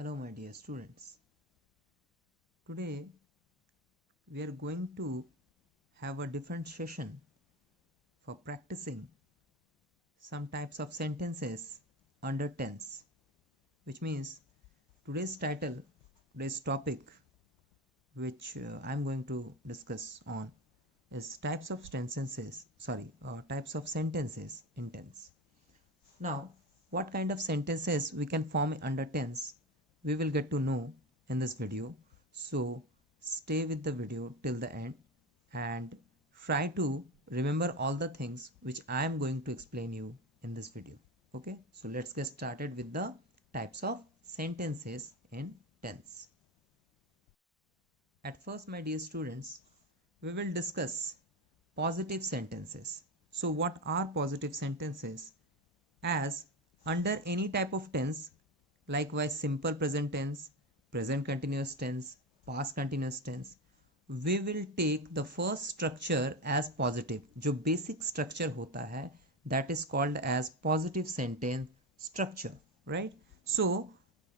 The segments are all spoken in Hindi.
Hello my dear students. Today we are going to have a different session for practicing some types of sentences under tense, which means today's topic which I am going to discuss on is types of sentences in tense. Now, what kind of sentences we can form under tense, we will get to know in this video. So stay with the video till the end and try to remember all the things which I am going to explain you in this video. Okay, so let's get started with the types of sentences in tense. At first, my dear students, we will discuss positive sentences. So what are positive sentences? As under any type of tense, likewise simple present tense, present continuous tense, past continuous tense, we will take the first structure as positive. जो basic structure होता है, that is called as positive sentence structure, right? So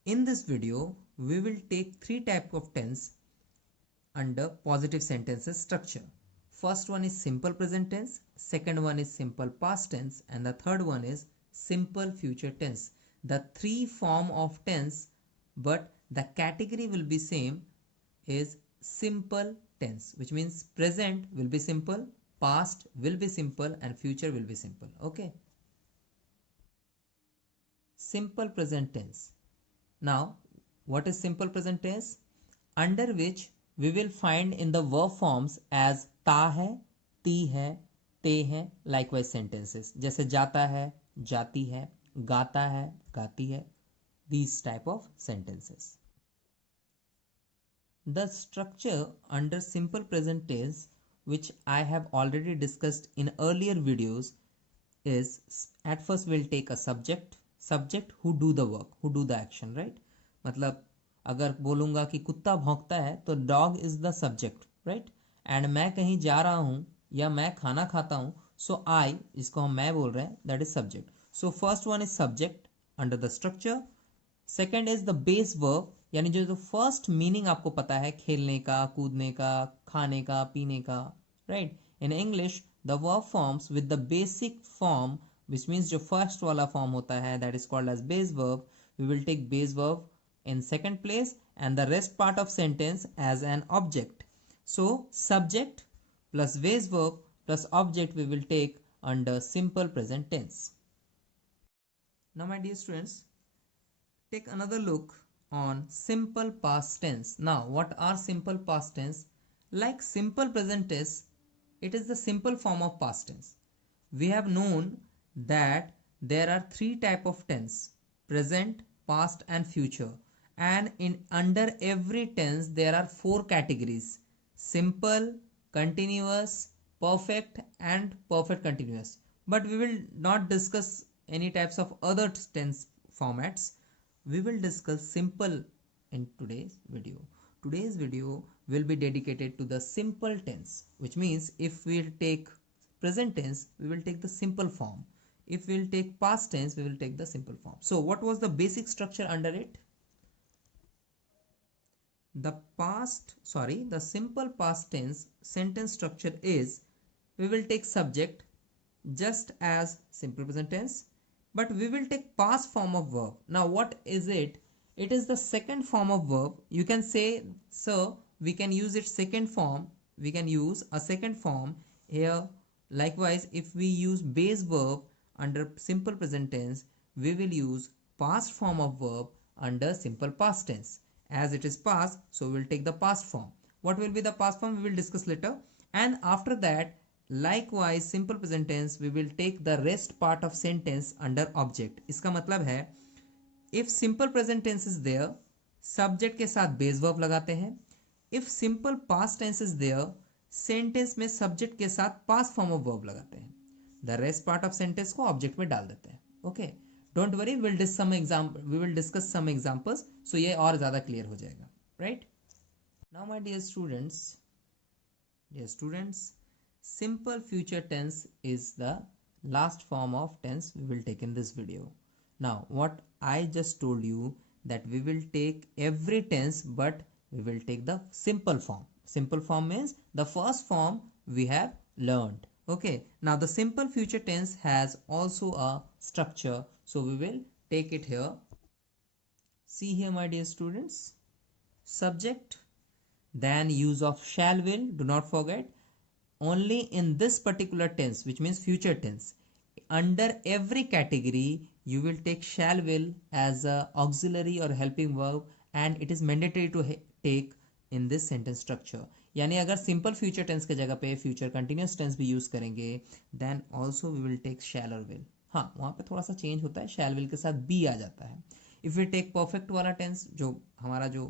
in this video, we will take three types of tense under positive sentences structure. First one is simple present tense, second one is simple past tense, and the third one is simple future tense. The three form of tense, but the category will be same, is simple tense, which means present will be simple, past will be simple, and future will be simple. Okay. Simple present tense. Now, what is simple present tense? Under which we will find in the verb forms as ता है, ती है, ते है, likewise sentences जैसे जाता है, जाती है, गाता है, गाती है, these type of sentences. The structure under simple present tense, which I have already discussed in earlier videos, is at first we'll take a subject who do the work, who do the action, right? मतलब अगर बोलूँगा कि कुत्ता भौंकता है तो dog is the subject, right? And मैं कहीं जा रहा हूँ या मैं खाना खाता हूँ, सो आई, जिसको हम मैं बोल रहे हैं, that is subject. So first one is subject under the structure. Second is the base verb, यानी जो फर्स्ट मीनिंग आपको पता है, खेलने का, कूदने का, खाने का, पीने का, right? In English the verb forms with the basic form, which means जो फर्स्ट वाला फॉर्म होता है, that is called as base verb. We will take base verb in second place and the rest part of sentence as an object. So subject plus base verb plus object we will take under simple present tense. Now my dear students, take another look on simple past tense. Now what are simple past tense? Like simple present tense, it is the simple form of past tense. We have known that there are three type of tense: present, past and future. And in under every tense there are four categories: simple, continuous, perfect and perfect continuous. But we will not discuss any types of other tense formats. We will discuss simple in today's video. Today's video will be dedicated to the simple tense, which means if we take present tense, we will take the simple form. If we will take past tense, we will take the simple form. So what was the basic structure under it? The simple past tense sentence structure is, we will take subject just as simple present tense, but we will take past form of verb. Now what is it? It is the second form of verb. You can say, sir, we can use its second form. We can use a second form here. Likewise, if we use base verb under simple present tense, we will use past form of verb under simple past tense. As it is past, so we will take the past form. What will be the past form? We will discuss later. And after that, likewise simple present tense, we will take the rest part of sentence under object. इसका मतलब है, if simple present tense is there, subject के साथ base verb लगाते हैं. If simple past tense is there, sentence में subject के साथ past form of verb लगाते हैं. The rest part of sentence को object में डाल देते हैं. Okay. Don't worry, we will discuss some examples, so ये और ज़्यादा clear हो जाएगा, right? Now my dear students, simple future tense is the last form of tense we will take in this video. Now what I just told you, that we will take every tense, but we will take the simple form. Simple form means the first form we have learned. Okay, now the simple future tense has also a structure, so we will take it here. See here, my dear students, subject, then use of shall will. Do not forget, only in this particular tense, which means future tense, under every category you will take shall will as a auxiliary or helping verb, and it is mandatory to take in this sentence structure. यानी अगर सिंपल फ्यूचर टेंस के जगह पे फ्यूचर कंटिन्यूस टेंस भी यूज करेंगे, then also we will take shall और विल. हाँ, वहाँ पे थोड़ा सा चेंज होता है, शैल विल के साथ बी आ जाता है. इफ वी टेक परफेक्ट वाला टेंस, जो हमारा जो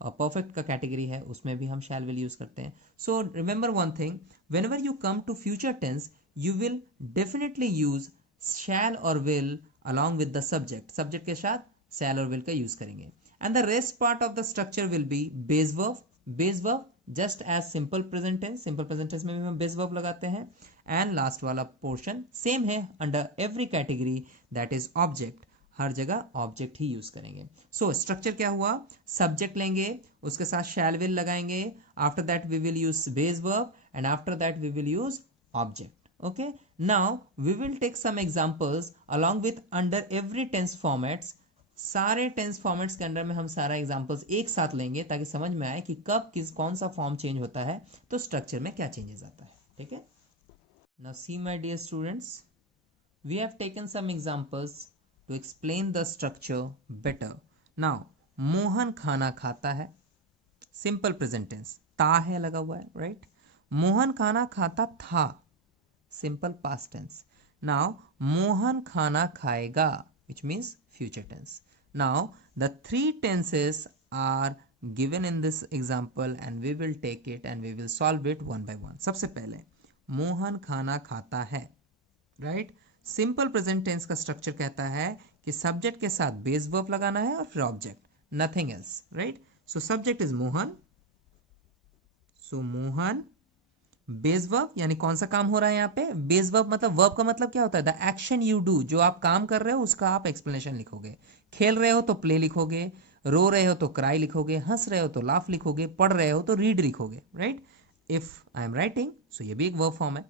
परफेक्ट का कैटेगरी है, उसमें भी हम शैल विल यूज करते हैं. So remember one thing, whenever you come to future tense, you will definitely use shall or will along with the subject. Subject के साथ shall और will का use करेंगे. And the rest part of the structure will be base verb. Base verb just as simple present tense. Simple present tense में भी हम base verb लगाते हैं. And last वाला portion same है under every category, that is object. हर जगह ऑब्जेक्ट ही यूज करेंगे. सो स्ट्रक्चर क्या हुआ, सब्जेक्ट लेंगे, उसके साथ शैल विल लगाएंगे, after that we will use base verb, and after that we will use object. Okay, now we will take some examples along with under every tense formats. सारे टेंस फॉर्मेट्स के अंडर में हम सारा एग्जांपल्स एक साथ लेंगे ताकि समझ में आए कि कब कौन सा फॉर्म चेंज होता है, तो स्ट्रक्चर में क्या चेंजेस आता है. ठीक है, now see my dear students, we have taken some examples to explain the structure better. Now, Mohan खाना खाता है, सिंपल प्रेजेंट टेंस, ता है लगा हुआ है, राइट. मोहन खाना खाता था, simple past tense. Now Mohan खाना खाएगा, which means future tense. Now the three tenses are given in this example and we will take it and we will solve it one by one. सबसे पहले मोहन खाना खाता है, राइट. सिंपल प्रेजेंट टेंस का स्ट्रक्चर कहता है कि सब्जेक्ट के साथ बेस वर्ब लगाना है और फिर object, nothing else, right. So subject is Mohan, so Mohan, base verb यानी कौन सा काम हो रहा है यहाँ पे, बेस वर्ब मतलब वर्ब का मतलब क्या होता है, द एक्शन यू डू, जो आप काम कर रहे हो उसका आप एक्सप्लेनेशन लिखोगे. खेल रहे हो तो प्ले लिखोगे, रो रहे हो तो क्राई लिखोगे, हंस रहे हो तो लाफ लिखोगे, पढ़ रहे हो तो रीड लिखोगे, right. If I am writing, so ये भी एक वर्ब फॉर्म है.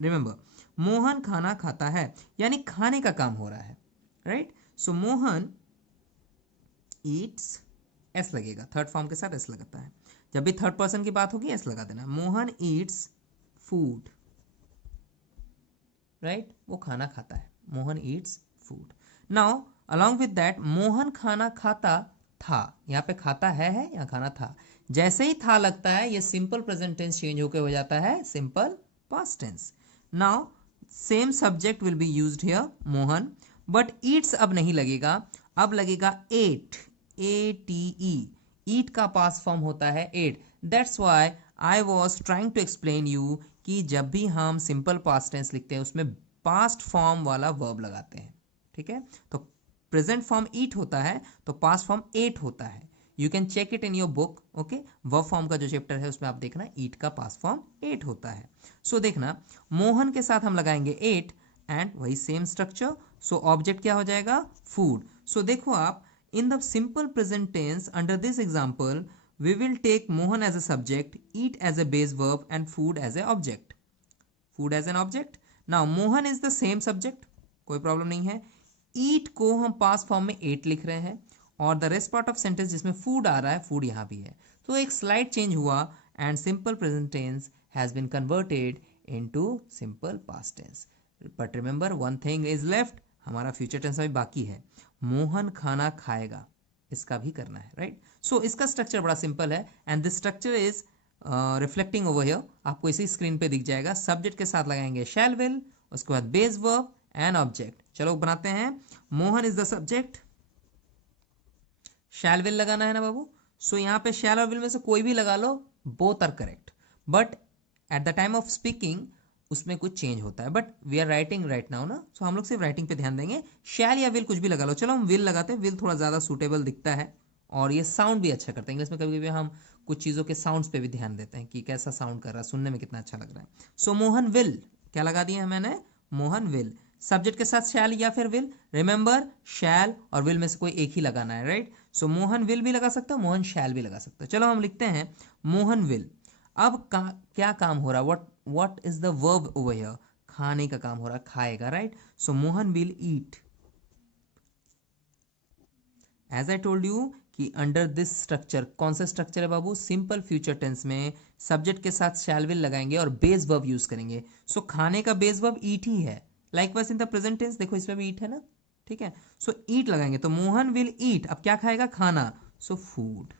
रिमेंबर, मोहन खाना खाता है यानी खाने का काम हो रहा है, right. So Mohan Yeats, S लगेगा, थर्ड फॉर्म के साथ एस लगाता है. जब भी थर्ड पर्सन की बात होगी एस लगा देना. मोहन ईट्स फूड, राइट, वो खाना खाता है, Mohan eats food. Now along with that, Mohan खाना खाता था, यहाँ पे खाता है या खाना था. जैसे ही था लगता है ये सिंपल प्रेजेंट टेंस चेंज होकर हो जाता है simple past tense. Now same subject will be used here, Mohan, but eats अब नहीं लगेगा, अब लगेगा एट, ATE. ईट का पास्ट फॉर्म होता है ate. That's why I was trying to explain you कि जब भी हम सिंपल पास्ट टेंस लिखते हैं उसमें पास्ट फॉर्म वाला वर्ब लगाते हैं. ठीक है, तो प्रेजेंट फॉर्म ईट होता है तो पास्ट फॉर्म एट होता है. You can check it in your book. Okay, verb form का जो चैप्टर है उसमें आप देखना ईट का पास्ट फॉर्म एट होता है. सो देखना, मोहन के साथ हम लगाएंगे एट एंड वही सेम स्ट्रक्चर. सो ऑब्जेक्ट क्या हो जाएगा, फूड. सो देखो आप, in the simple present tense under this example we will take Mohan as a subject, eat as a base verb and food as a object. Food as an object. Now Mohan is the same subject, कोई प्रॉब्लम नहीं है. eat को हम पास्ट फॉर्म में एट लिख रहे हैं और the rest part of sentence जिसमें फूड आ रहा है, फूड यहाँ भी है. तो एक स्लाइड चेंज हुआ and simple present tense has been converted into simple past tense. But remember one thing is left, हमारा फ्यूचर टेंस अभी बाकी है. मोहन खाना खाएगा, इसका भी करना है, राइट. सो इसका स्ट्रक्चर बड़ा सिंपल है and this structure is reflecting over here. आपको इसी स्क्रीन पे दिख जाएगा. सब्जेक्ट के साथ लगाएंगे शैल विल, उसके बाद बेस वर्ब एंड ऑब्जेक्ट. चलो बनाते हैं. Mohan is the subject, shell will लगाना है ना बाबू. सो यहाँ पे शैल और विल में से कोई भी लगा लो, both are correct. But at the time of speaking उसमें कुछ चेंज होता है. But we are writing right now ना, सो हम लोग सिर्फ राइटिंग पे ध्यान देंगे. शैल या विल कुछ भी लगा लो. चलो हम विल लगाते हैं, विल थोड़ा ज़्यादा सूटेबल दिखता है और ये साउंड भी अच्छा करता है. इंग्लिश में कभी कभी हम कुछ चीज़ों के साउंड्स पे भी ध्यान देते हैं कि कैसा साउंड कर रहा है, सुनने में कितना अच्छा लग रहा है. सो मोहन विल क्या लगा दिया है मैंने, मोहन विल. सब्जेक्ट के साथ शैल या फिर विल, रिमेंबर शैल और विल में से कोई एक ही लगाना है, राइट। सो मोहन विल भी लगा सकता है, मोहन शैल भी लगा सकता है। चलो हम लिखते हैं मोहन विल। अब क्या काम हो रहा है, what is the verb over here, खाने का काम हो रहा है, खाएगा, right. So Mohan will eat. As I told you कि अंडर दिस स्ट्रक्चर, कौन सा स्ट्रक्चर है बाबू, सिंपल फ्यूचर टेंस में सब्जेक्ट के साथ शैल विल लगाएंगे और बेस वर्ब यूज करेंगे। सो खाने का बेस वर्ब ईट ही है। Likewise in the present tense, देखो इसमें भी ईट है ना, ठीक है। सो ईट लगाएंगे तो मोहन विल ईट, अब क्या खाएगा, खाना, so food.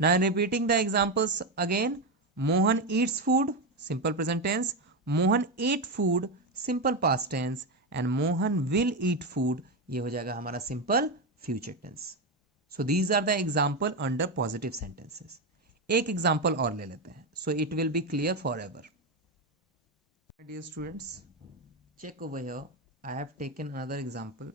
Now repeating the examples again, Mohan eats food, simple present tense, Mohan ate food, simple past tense, and Mohan will eat food, ये हो जाएगा हमारा simple future tense. So these are the example under positive sentences. एक एग्जाम्पल और ले लेते हैं, so it will be clear forever. Dear students, check over here, I have taken another example,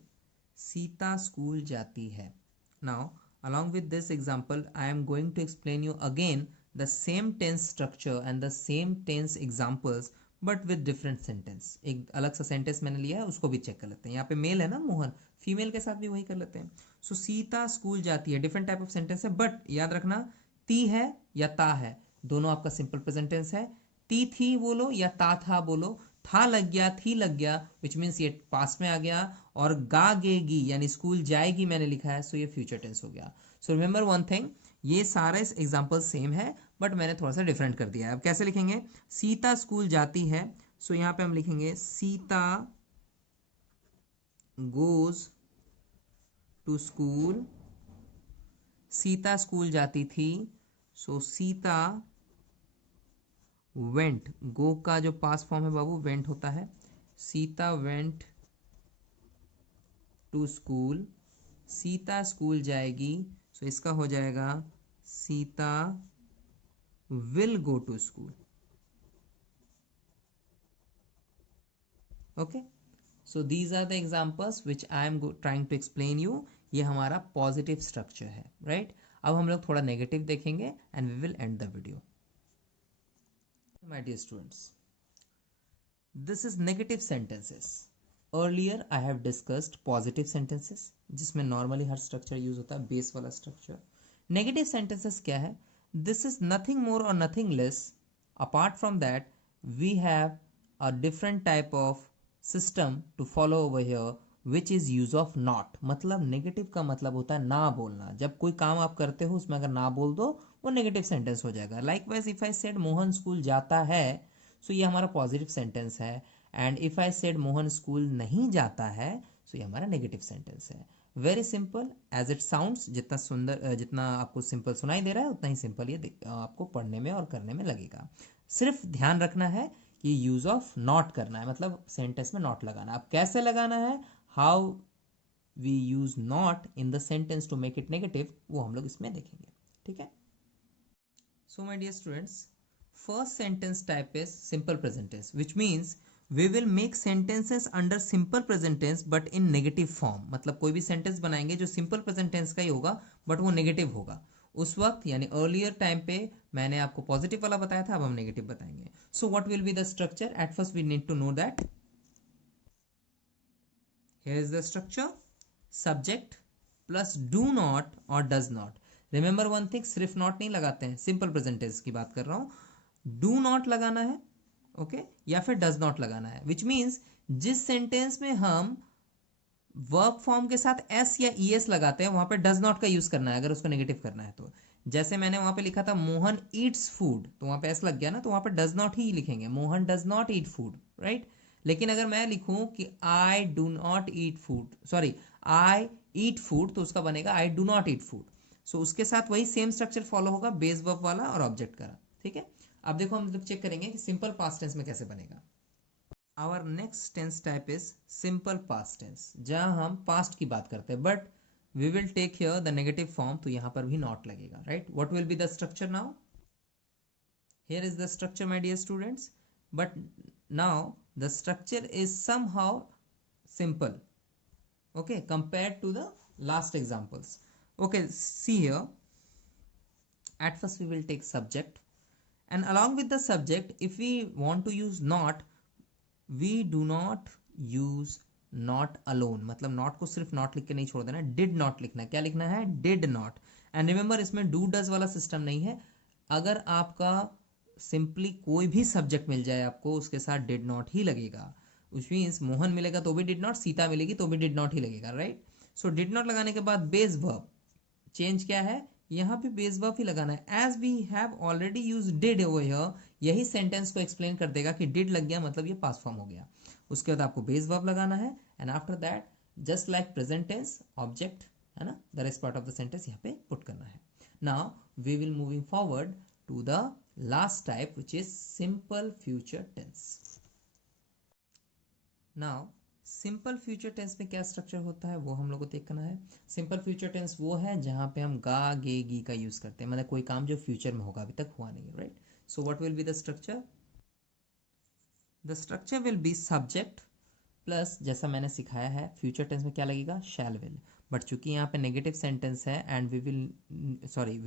Sita school जाती है। Now along with this example I am going to explain you again the same tense structure and the same tense examples but with different sentence। एक अलग सा सेंटेंस मैंने लिया है, उसको भी चेक कर लेते हैं। यहाँ पे मेल है ना मोहन, फीमेल के साथ भी वही कर लेते हैं। सो सीता स्कूल जाती है, डिफरेंट टाइप ऑफ सेंटेंस है, बट याद रखना ती है या ता है, दोनों आपका सिंपल प्रेजेंट टेंस है। ती थी बोलो या ता था बोलो, था लग गया थी लग गया विच मीन्स ये पास में आ गया, और गा गेगी यानी स्कूल जाएगी मैंने लिखा है, सो ये फ्यूचर टेंस हो गया। सो रिमेंबर वन थिंग, ये सारे एग्जाम्पल सेम है बट मैंने थोड़ा सा डिफरेंट कर दिया है। अब कैसे लिखेंगे, सीता स्कूल जाती है, सो यहाँ पे हम लिखेंगे Sita goes to school, Sita school जाती थी, सो सीता वेंट, गो का जो पास फॉर्म है बाबू वेंट होता है, Sita went to school, Sita school जाएगी, सो इसका हो जाएगा Sita will go to school. Okay, so these are the examples which I am trying to explain you. ये हमारा पॉजिटिव स्ट्रक्चर है, राइट। अब हम लोग थोड़ा नेगेटिव देखेंगे and we will end the video. My dear students, this is negative sentences. Earlier I have discussed positive sentences जिसमें नॉर्मली हर स्ट्रक्चर यूज होता है, बेस वाला स्ट्रक्चर। नेगेटिव सेंटेंसेस क्या है, दिस इज नथिंग मोर और nothing less apart from that we have a different type of system to follow over here which is use of not. मतलब नेगेटिव का मतलब होता है ना बोलना, जब कोई काम आप करते हो उसमें अगर ना बोल दो वो नेगेटिव सेंटेंस हो जाएगा। Likewise if I said Mohan school जाता है, सो ये हमारा पॉजिटिव सेंटेंस है, and if I said Mohan school नहीं जाता है, सो ये हमारा नेगेटिव सेंटेंस है। Very simple as it sounds, जितना सुंदर जितना आपको सिंपल सुनाई दे रहा है उतना ही सिंपल ये आपको पढ़ने में और करने में लगेगा। सिर्फ ध्यान रखना है कि यूज ऑफ नॉट करना है, मतलब सेंटेंस में नॉट लगाना है। अब कैसे लगाना है, how we use not in the sentence to make it negative, वो हम लोग इसमें देखेंगे, ठीक है। So my dear students, first sentence type is simple present tense, which means we will make sentences under simple present tense but in negative form। मतलब कोई भी सेंटेंस बनाएंगे जो सिंपल प्रेजेंट टेंस का ही होगा बट वो नेगेटिव होगा। उस वक्त यानी अर्लियर टाइम पे मैंने आपको पॉजिटिव वाला बताया था, अब हम नेगेटिव बताएंगे। So what will be the structure, at first we need to know that here is the structure, subject plus do not और does not. Remember one thing, सिर्फ नॉट नहीं लगाते हैं, सिंपल प्रेजेंट टेंस की बात कर रहा हूं, डू नॉट लगाना है, ओके या फिर डज नॉट लगाना है। विच मीन्स जिस सेंटेंस में हम वर्ब फॉर्म के साथ एस या ई एस लगाते हैं वहां पे डज नॉट का यूज करना है अगर उसको नेगेटिव करना है तो। जैसे मैंने वहां पे लिखा था मोहन ईट्स फूड, तो वहां पे एस लग गया ना, तो वहां पे डज नॉट ही लिखेंगे, Mohan does not eat food, right. लेकिन अगर मैं लिखूं कि I do not eat food, sorry I eat food, तो उसका बनेगा I do not eat food. So उसके साथ वही सेम स्ट्रक्चर फॉलो होगा, बेस वर्ब वाला और ऑब्जेक्ट का, ठीक है। अब देखो हम लोग चेक करेंगे कि सिंपल पास्ट टेंस में कैसे बनेगा। Our next tense type is simple past tense, जहां हम पास्ट की बात करते हैं but we will take here the negative form, तो यहां पर भी नॉट लगेगा, right. What will be the structure now, here is the structure my dear students, but now the structure is somehow simple, okay, compared to the last examples। Okay, see here, at first we will take subject, and along with the subject if we want to use not, we do not use not alone, मतलब नॉट को सिर्फ नॉट लिख के नहीं छोड़ देना, डिड नॉट लिखना है। क्या लिखना है? Did not. एंड रिमेंबर इसमें डू डज वाला सिस्टम नहीं है। अगर आपका सिंपली कोई भी सब्जेक्ट मिल जाए आपको, उसके साथ डिड नॉट ही लगेगा। उस मीन्स मोहन मिलेगा तो भी डिड नॉट, सीता मिलेगी तो भी डिड नॉट ही लगेगा, राइट। सो डिड नॉट लगाने के बाद बेस वर्ब, चेंज क्या है? यहाँ पे बेस वर्ब ही लगाना है। As we have already use did over here, यही सेंटेंस को एक्सप्लेन कर देगा कि डिड लग गया मतलब ये पास्ट फॉर्म हो गया। उसके बाद आपको बेस वर्ब लगाना है and after that just like present tense object, है ना, the rest part of the sentence यहाँ पे पुट करना है। Now we will moving forward to the last type which is simple future tense. Now simple future tense में क्या स्ट्रक्चर होता है वो हम लोग को देखना है। सिंपल फ्यूचर टेंस वो है जहां पे हम गा गे गी का यूज करते हैं, मतलब कोई काम जो फ्यूचर में होगा, अभी तक हुआ नहीं है, right. So what will be the structure? The structure will be subject plus, जैसा मैंने सिखाया है फ्यूचर टेंस में क्या लगेगा? शैल विल। बट चूंकि यहाँ पे नेगेटिव सेंटेंस है and we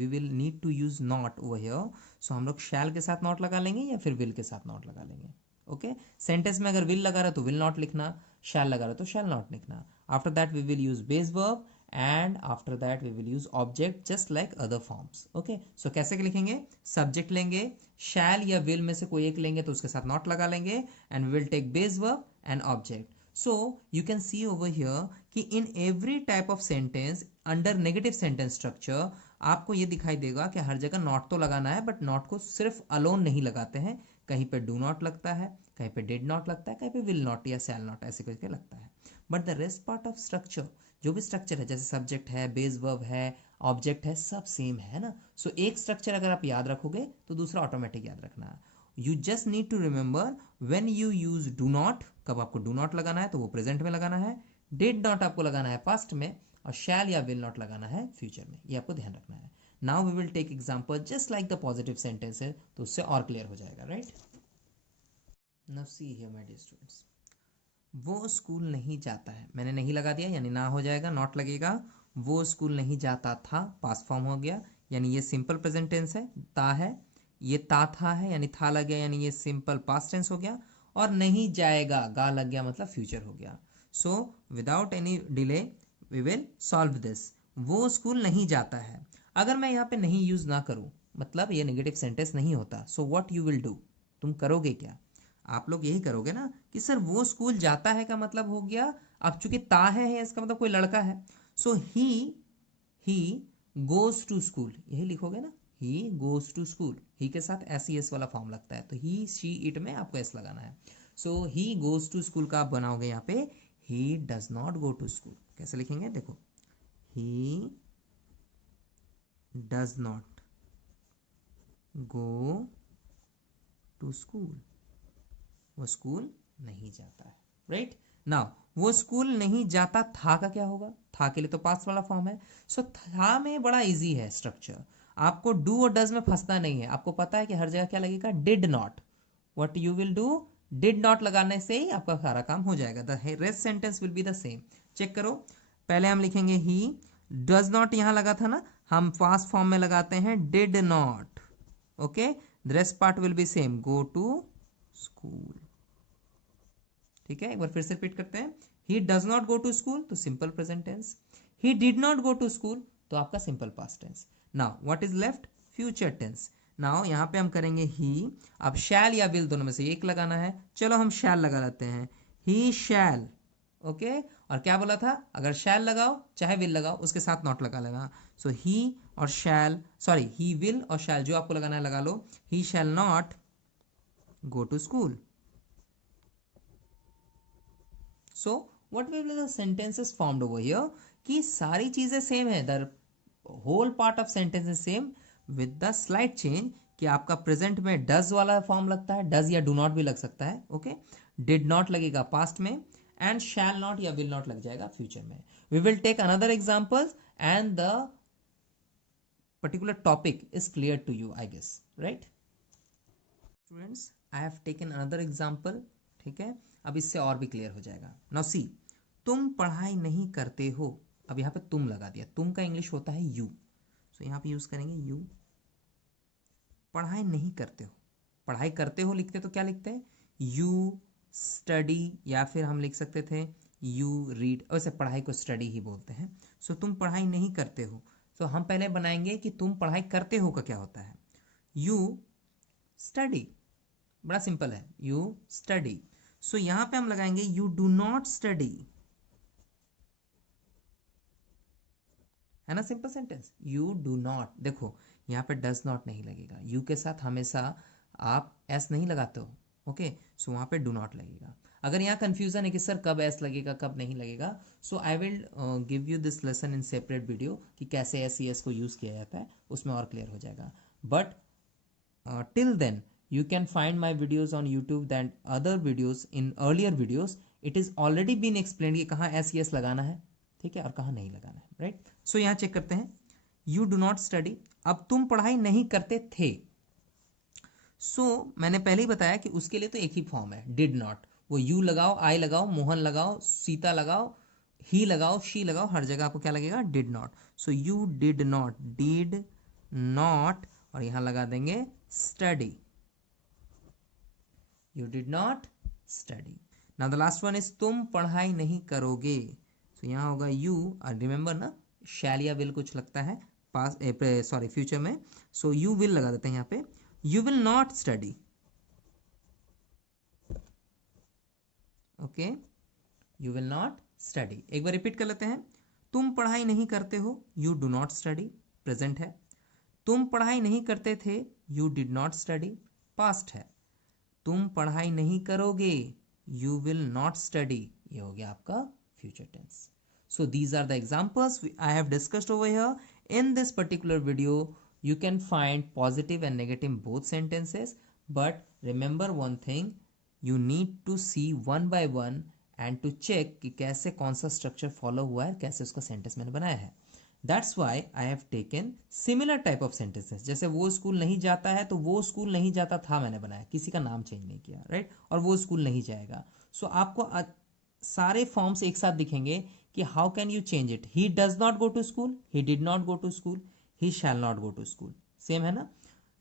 will need to use not over here, so हम लोग शैल के साथ नॉट लगा लेंगे या फिर विल के साथ नॉट लगा लेंगे। ओके, सेंटेंस में अगर विल लगा रहा है तो विल नॉट लिखना, शैल लगा रहा है तो शैल नॉट लिखना। After that we will use base verb and after that we will use object just like other forms. Okay, so कैसे लिखेंगे? सब्जेक्ट लेंगे, शैल या विल में से कोई एक लेंगे तो उसके साथ नॉट लगा लेंगे and we will take base verb and object. So you can see over here कि in every type of sentence under negative sentence structure आपको ये दिखाई देगा कि हर जगह नॉट तो लगाना है, बट नॉट को सिर्फ अलोन नहीं लगाते हैं। कहीं पे डू नॉट लगता है, कहीं पे डिड नॉट लगता है, कहीं पे विल नॉट या शैल नॉट ऐसे करके लगता है। But the rest part of structure, जो भी स्ट्रक्चर है जैसे सब्जेक्ट है, बेस वर्ब है, ऑब्जेक्ट है, सब सेम है ना। सो एक स्ट्रक्चर अगर आप याद रखोगे तो दूसरा ऑटोमेटिक याद रखना है। You just need to remember when you use do not, कब आपको डू नॉट लगाना है तो वो प्रेजेंट में लगाना है, डिड नॉट आपको लगाना है पास्ट में, और शैल या विल नॉट लगाना है फ्यूचर में। ये आपको ध्यान रखना है। Now we will take example just like the positive sentence है, तो उससे और क्लियर हो जाएगा, right. Now see here my dear students, वो स्कूल नहीं जाता है, मैंने नहीं लगा दिया यानी ना हो जाएगा, नॉट लगेगा। वो स्कूल नहीं जाता था, पास्ट फॉर्म हो गया, यानी ये सिंपल प्रेजेंट टेंस है, ता है। ये ता था है यानी था लग गया, यानी ये सिंपल पास्ट टेंस हो गया। और नहीं जाएगा, गा लग गया मतलब फ्यूचर हो गया। So without any delay we will solve this. वो स्कूल नहीं जाता है, अगर मैं यहाँ पे नहीं यूज ना करूँ मतलब ये नेगेटिव सेंटेंस नहीं होता। So what you will do, तुम करोगे क्या? आप लोग यही करोगे ना कि सर वो स्कूल जाता है का मतलब हो गया, अब चूंकि ता है इसका मतलब कोई लड़का है। So he goes to school, यही लिखोगे ना, ही गोज टू स्कूल। ही के साथ एस ई एस वाला फॉर्म लगता है, तो ही शी इट में आपको एस लगाना है। So he goes to school का आप बनाओगे यहाँ पे he does not go to school. कैसे लिखेंगे? देखो, he does not go to school, वो स्कूल नहीं जाता है, राइट। नाउ वो स्कूल नहीं जाता था का क्या होगा? था के लिए तो पास्ट वाला फॉर्म है। सो था में बड़ा इजी है स्ट्रक्चर, आपको डू और डज में फंसना नहीं है। आपको पता है कि हर जगह क्या लगेगा? Did not. What you will do, did not लगाने से ही आपका सारा काम हो जाएगा। The rest sentence will be the same. Check करो, पहले हम लिखेंगे ही, डज नॉट यहां लगा था ना, हम पास्ट फॉर्म में लगाते हैं did not. Okay, the rest part will be same, go to school. ठीक है, एक बार फिर से रिपीट करते हैं। He does not go to school तो simple present tense, he did not go to school तो आपका simple past tense. Now what is left? Future tense. Now यहां पे हम करेंगे ही, अब शैल या विल दोनों में से एक लगाना है। चलो हम शैल लगा लेते हैं, ही शैल। ओके, और क्या बोला था? अगर शैल लगाओ चाहे विल लगाओ, उसके साथ नॉट लगा लेना। सो ही और शैल, सॉरी ही विल और शैल, जो आपको लगाना है लगा लो। He shall not go to school. So what will be the sentences formed over here, कि सारी चीजें सेम है, the whole part of sentence is same with the slight change कि आपका प्रेजेंट में डज वाला फॉर्म लगता है, डज या डू नॉट भी लग सकता है। ओके, डिड नॉट लगेगा पास्ट में एंड शैल नॉट या विल नॉट लग जाएगा फ्यूचर में। We will take another examples and the particular topic is clear to you, I guess, right? Students, I have taken another example. ठीक है, अब इससे और भी क्लियर हो जाएगा। नाउ सी, तुम पढ़ाई नहीं करते हो, अब यहाँ पे तुम लगा दिया, तुम का इंग्लिश होता है यू, सो यहाँ पे यूज करेंगे यू। पढ़ाई नहीं करते हो, पढ़ाई करते हो लिखते तो क्या लिखते हैं? यू स्टडी, या फिर हम लिख सकते थे यू रीड। वैसे पढ़ाई को स्टडी ही बोलते हैं। सो तुम पढ़ाई नहीं करते हो, तो हम पहले बनाएंगे कि तुम पढ़ाई करते हो का क्या होता है, यू स्टडी। बड़ा सिंपल है, यू स्टडी। सो यहां पे हम लगाएंगे यू डू नॉट स्टडी, है ना simple sentence. You do not, देखो यहाँ पे डज नॉट नहीं लगेगा, यू के साथ हमेशा आप एस नहीं लगाते हो, ओके। सो वहाँ पे डू नॉट लगेगा। अगर यहाँ कंफ्यूजन है कि सर कब एस लगेगा कब नहीं लगेगा, so I will give you this lesson in separate video कि कैसे एस सी एस को यूज़ किया जाता है, उसमें और क्लियर हो जाएगा। But till then you can find my videos on YouTube than other videos in earlier videos. It is already been explained कि कहाँ एस यस लगाना है, ठीक है, और कहाँ नहीं लगाना है, राइट। सो यहाँ चेक करते हैं, यू डू नॉट स्टडी। अब तुम पढ़ाई नहीं करते थे, सो मैंने पहले ही बताया कि उसके लिए तो एक ही फॉर्म है, डिड नॉट। वो यू लगाओ, आई लगाओ, मोहन लगाओ, सीता लगाओ, ही लगाओ, शी लगाओ, हर जगह आपको क्या लगेगा, did not. So you did not, did not, और यहां लगा देंगे study, you did not study. Now the last one is तुम पढ़ाई नहीं करोगे। सो यहां होगा यू, रिमेंबर ना, शैल या विल कुछ लगता है पास, सॉरी फ्यूचर में। सो यू विल लगा देते हैं यहाँ पे, you will not study, okay, you will not study. एक बार रिपीट कर लेते हैं, तुम पढ़ाई नहीं करते हो, you do not study, present है। तुम पढ़ाई नहीं करते थे, you did not study, past है। तुम पढ़ाई नहीं करोगे, यू विल नॉट स्टडी, ये हो गया आपका future tense. So these are the examples I have discussed over here. In this particular video, you can find positive and negative in both sentences. But remember one thing, you need to see one by one and to check कि कैसे कौन सा structure follow हुआ है, कैसे उसका sentence मैंने बनाया है। That's why I have taken similar type of sentences. जैसे वो स्कूल नहीं जाता है, तो वो स्कूल नहीं जाता था मैंने बनाया, किसी का नाम चेंज नहीं किया, राइट। और वो स्कूल नहीं जाएगा। सो आपको सारे फॉर्म्स एक साथ दिखेंगे कि how can you change it. He does not go to school, he did not go to school, he shall not go to school, same है ना।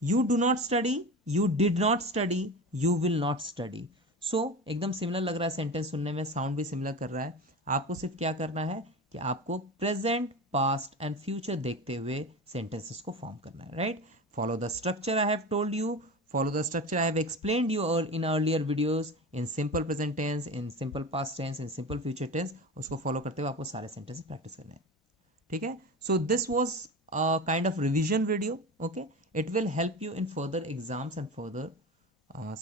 You do not study, you did not study, you will not study. So एकदम सिमिलर लग रहा है, सेंटेंस सुनने में साउंड भी सिमिलर कर रहा है। आपको सिर्फ क्या करना है कि आपको प्रेजेंट, पास्ट एंड फ्यूचर देखते हुए सेंटेंसेस को फॉर्म करना है, right. Follow the structure I have told you, follow the structure I have explained you in earlier videos, in simple present tense, in simple past tense, in simple future tense। उसको follow करते हुए आपको सारे sentences practice करने हैं, ठीक है। So this was a kind of revision video, okay। It will help you in further exams and further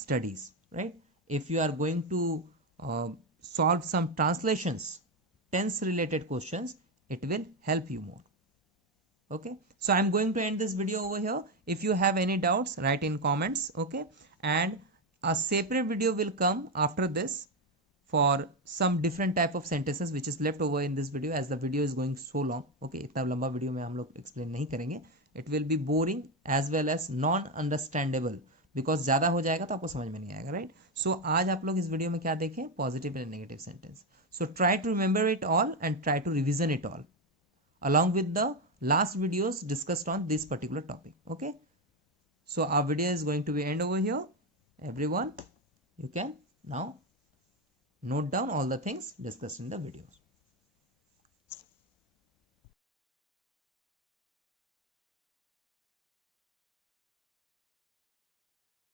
studies, right। If you are going to solve some translations, tense related questions, it will help you more, okay। So I'm going to end this video over here. If you have any doubts, write in comments, okay। And a separate video will come after this for some different type of sentences which is left over in this video, as the video is going so long, okay। इतना लंबा वीडियो में हम लोग एक्सप्लेन नहीं करेंगे, it will be boring as well as non understandable, because ज़्यादा हो जाएगा तो आपको समझ में नहीं आएगा, राइट। सो आज आप लोग इस वीडियो में क्या देखें, positive and negative sentence. So try to remember it all and try to revision it all along with the last videos discussed on this particular topic, okay। So our video is going to be end over here, everyone. You can now note down all the things discussed in the videos.